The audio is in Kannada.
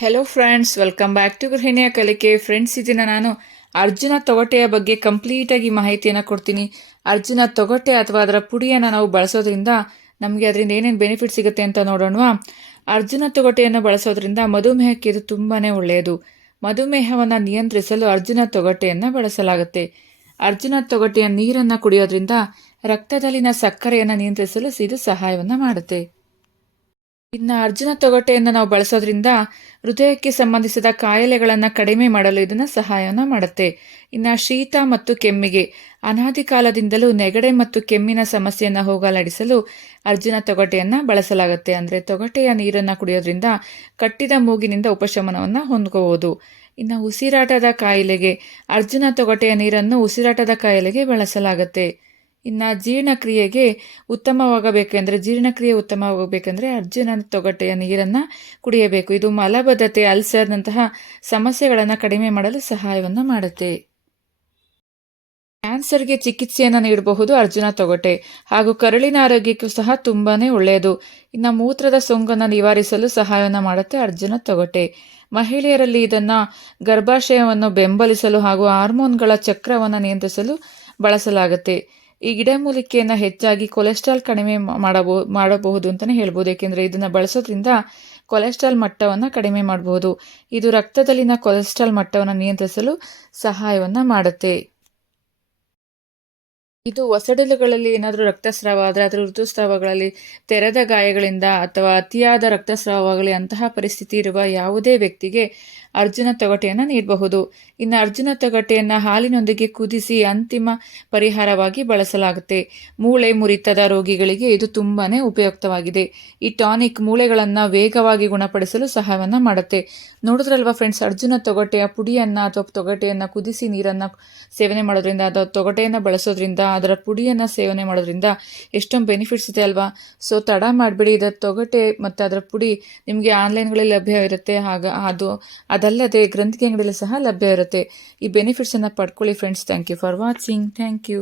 Hello friends, welcome back to ಗೃಹಿಣಿಯ ಕಲಿಕೆ. ಫ್ರೆಂಡ್ಸ್, ಇದನ್ನ ನಾನು ಅರ್ಜುನ ತೊಗಟೆಯ ಬಗ್ಗೆ ಕಂಪ್ಲೀಟಾಗಿ ಮಾಹಿತಿಯನ್ನು ಕೊಡ್ತೀನಿ. ಅರ್ಜುನ ತೊಗಟೆ ಅಥವಾ ಅದರ ಪುಡಿಯನ್ನು ನಾವು ಬಳಸೋದ್ರಿಂದ ನಮಗೆ ಅದರಿಂದ ಏನೇನು ಬೆನಿಫಿಟ್ ಸಿಗುತ್ತೆ ಅಂತ ನೋಡೋಣವಾ. ಅರ್ಜುನ ತೊಗಟೆಯನ್ನು ಬಳಸೋದ್ರಿಂದ ಮಧುಮೇಹಕ್ಕೆ ಇದು ತುಂಬಾ ಒಳ್ಳೆಯದು. ಮಧುಮೇಹವನ್ನು ನಿಯಂತ್ರಿಸಲು ಅರ್ಜುನ ತೊಗಟೆಯನ್ನು ಬಳಸಲಾಗುತ್ತೆ. ಅರ್ಜುನ ತೊಗಟೆಯ ನೀರನ್ನು ಕುಡಿಯೋದ್ರಿಂದ ರಕ್ತದಲ್ಲಿನ ಸಕ್ಕರೆಯನ್ನು ನಿಯಂತ್ರಿಸಲು ಇದು ಸಹಾಯವನ್ನು ಮಾಡುತ್ತೆ. ಇನ್ನು ಅರ್ಜುನ ತೊಗಟೆಯನ್ನು ನಾವು ಬಳಸೋದ್ರಿಂದ ಹೃದಯಕ್ಕೆ ಸಂಬಂಧಿಸಿದ ಕಾಯಿಲೆಗಳನ್ನು ಕಡಿಮೆ ಮಾಡಲು ಇದನ್ನು ಸಹಾಯವನ್ನು ಮಾಡುತ್ತೆ. ಇನ್ನು ಶೀತ ಮತ್ತು ಕೆಮ್ಮಿಗೆ ಅನಾದಿ ಕಾಲದಿಂದಲೂ ನೆಗಡೆ ಮತ್ತು ಕೆಮ್ಮಿನ ಸಮಸ್ಯೆಯನ್ನು ಹೋಗಲಾಡಿಸಲು ಅರ್ಜುನ ತೊಗಟೆಯನ್ನು ಬಳಸಲಾಗುತ್ತೆ. ಅಂದರೆ ತೊಗಟೆಯ ನೀರನ್ನು ಕುಡಿಯೋದ್ರಿಂದ ಕಟ್ಟಿದ ಮೂಗಿನಿಂದ ಉಪಶಮನವನ್ನು ಹೊಂದ್ಕೋಬಹುದು. ಇನ್ನು ಉಸಿರಾಟದ ಕಾಯಿಲೆಗೆ ಅರ್ಜುನ ತೊಗಟೆಯ ನೀರನ್ನು ಉಸಿರಾಟದ ಕಾಯಿಲೆಗೆ ಬಳಸಲಾಗುತ್ತೆ. ಇನ್ನು ಜೀರ್ಣಕ್ರಿಯೆ ಉತ್ತಮವಾಗಬೇಕೆಂದರೆ ಅರ್ಜುನ ತೊಗಟೆಯ ನೀರನ್ನು ಕುಡಿಯಬೇಕು. ಇದು ಮಲಬದ್ಧತೆ, ಅಲ್ಸರ್ನಂತಹ ಸಮಸ್ಯೆಗಳನ್ನು ಕಡಿಮೆ ಮಾಡಲು ಸಹಾಯವನ್ನು ಮಾಡುತ್ತೆ. ಕ್ಯಾನ್ಸರ್ಗೆ ಚಿಕಿತ್ಸೆಯನ್ನು ನೀಡಬಹುದು ಅರ್ಜುನ ತೊಗಟೆ. ಹಾಗೂ ಕರುಳಿನ ಆರೋಗ್ಯಕ್ಕೂ ಸಹ ತುಂಬಾನೇ ಒಳ್ಳೆಯದು. ಇನ್ನು ಮೂತ್ರದ ಸೋಂಕನ್ನು ನಿವಾರಿಸಲು ಸಹಾಯವನ್ನು ಮಾಡುತ್ತೆ ಅರ್ಜುನ ತೊಗಟೆ. ಮಹಿಳೆಯರಲ್ಲಿ ಇದನ್ನು ಗರ್ಭಾಶಯವನ್ನು ಬೆಂಬಲಿಸಲು ಹಾಗೂ ಹಾರ್ಮೋನ್ಗಳ ಚಕ್ರವನ್ನು ನಿಯಂತ್ರಿಸಲು ಬಳಸಲಾಗುತ್ತೆ. ಈ ಗಿಡಮೂಲಿಕೆಯನ್ನು ಹೆಚ್ಚಾಗಿ ಕೊಲೆಸ್ಟ್ರಾಲ್ ಕಡಿಮೆ ಮಾಡಬಹುದು ಅಂತಲೇ ಹೇಳ್ಬೋದು. ಏಕೆಂದರೆ ಇದನ್ನು ಬಳಸೋದ್ರಿಂದ ಕೊಲೆಸ್ಟ್ರಾಲ್ ಮಟ್ಟವನ್ನು ಕಡಿಮೆ ಮಾಡಬಹುದು. ಇದು ರಕ್ತದಲ್ಲಿನ ಕೊಲೆಸ್ಟ್ರಾಲ್ ಮಟ್ಟವನ್ನು ನಿಯಂತ್ರಿಸಲು ಸಹಾಯವನ್ನು ಮಾಡುತ್ತೆ. ಇದು ಒಸಡಿಲುಗಳಲ್ಲಿ ಏನಾದರೂ ರಕ್ತಸ್ರಾವ ಆದರೆ ಅದರ ಋತುಸ್ರಾವಗಳಲ್ಲಿ ತೆರೆದ ಗಾಯಗಳಿಂದ ಅಥವಾ ಅತಿಯಾದ ರಕ್ತಸ್ರಾವವಾಗಲಿ ಅಂತಹ ಪರಿಸ್ಥಿತಿ ಇರುವ ಯಾವುದೇ ವ್ಯಕ್ತಿಗೆ ಅರ್ಜುನ ತೊಗಟೆಯನ್ನು ನೀಡಬಹುದು. ಇನ್ನು ಅರ್ಜುನ ತೊಗಟೆಯನ್ನು ಹಾಲಿನೊಂದಿಗೆ ಕುದಿಸಿ ಅಂತಿಮ ಪರಿಹಾರವಾಗಿ ಬಳಸಲಾಗುತ್ತೆ. ಮೂಳೆ ಮುರಿತದ ರೋಗಿಗಳಿಗೆ ಇದು ತುಂಬಾನೇ ಉಪಯುಕ್ತವಾಗಿದೆ. ಈ ಟಾನಿಕ್ ಮೂಳೆಗಳನ್ನು ವೇಗವಾಗಿ ಗುಣಪಡಿಸಲು ಸಹಾಯವನ್ನು ಮಾಡುತ್ತೆ. ನೋಡಿದ್ರಲ್ವಾ ಫ್ರೆಂಡ್ಸ್, ಅರ್ಜುನ ತೊಗಟೆಯ ಪುಡಿಯನ್ನು ಅಥವಾ ತೊಗಟೆಯನ್ನು ಕುದಿಸಿ ನೀರನ್ನು ಸೇವನೆ ಮಾಡೋದ್ರಿಂದ ಅಥವಾ ತೊಗಟೆಯನ್ನು ಬಳಸೋದ್ರಿಂದ ಅದರ ಪುಡಿಯನ್ನು ಸೇವನೆ ಮಾಡೋದ್ರಿಂದ ಎಷ್ಟೊಂದು ಬೆನಿಫಿಟ್ಸ್ ಇದೆ ಅಲ್ವಾ. ಸೊ ತಡ ಮಾಡಬೇಡಿ, ಇದರ ತೊಗಟೆ ಮತ್ತು ಅದರ ಪುಡಿ ನಿಮಗೆ ಆನ್ಲೈನ್ಗಳಲ್ಲಿ ಲಭ್ಯ ಇರುತ್ತೆ. ಅದಲ್ಲದೆ ಗ್ರಂಥಿಗೆ ಅಂಗಡಿಯಲ್ಲಿ ಸಹ ಲಭ್ಯ ಇರುತ್ತೆ. ಈ ಬೆನಿಫಿಟ್ಸನ್ನು ಪಡ್ಕೊಳ್ಳಿ friends. Thank you for watching. Thank you.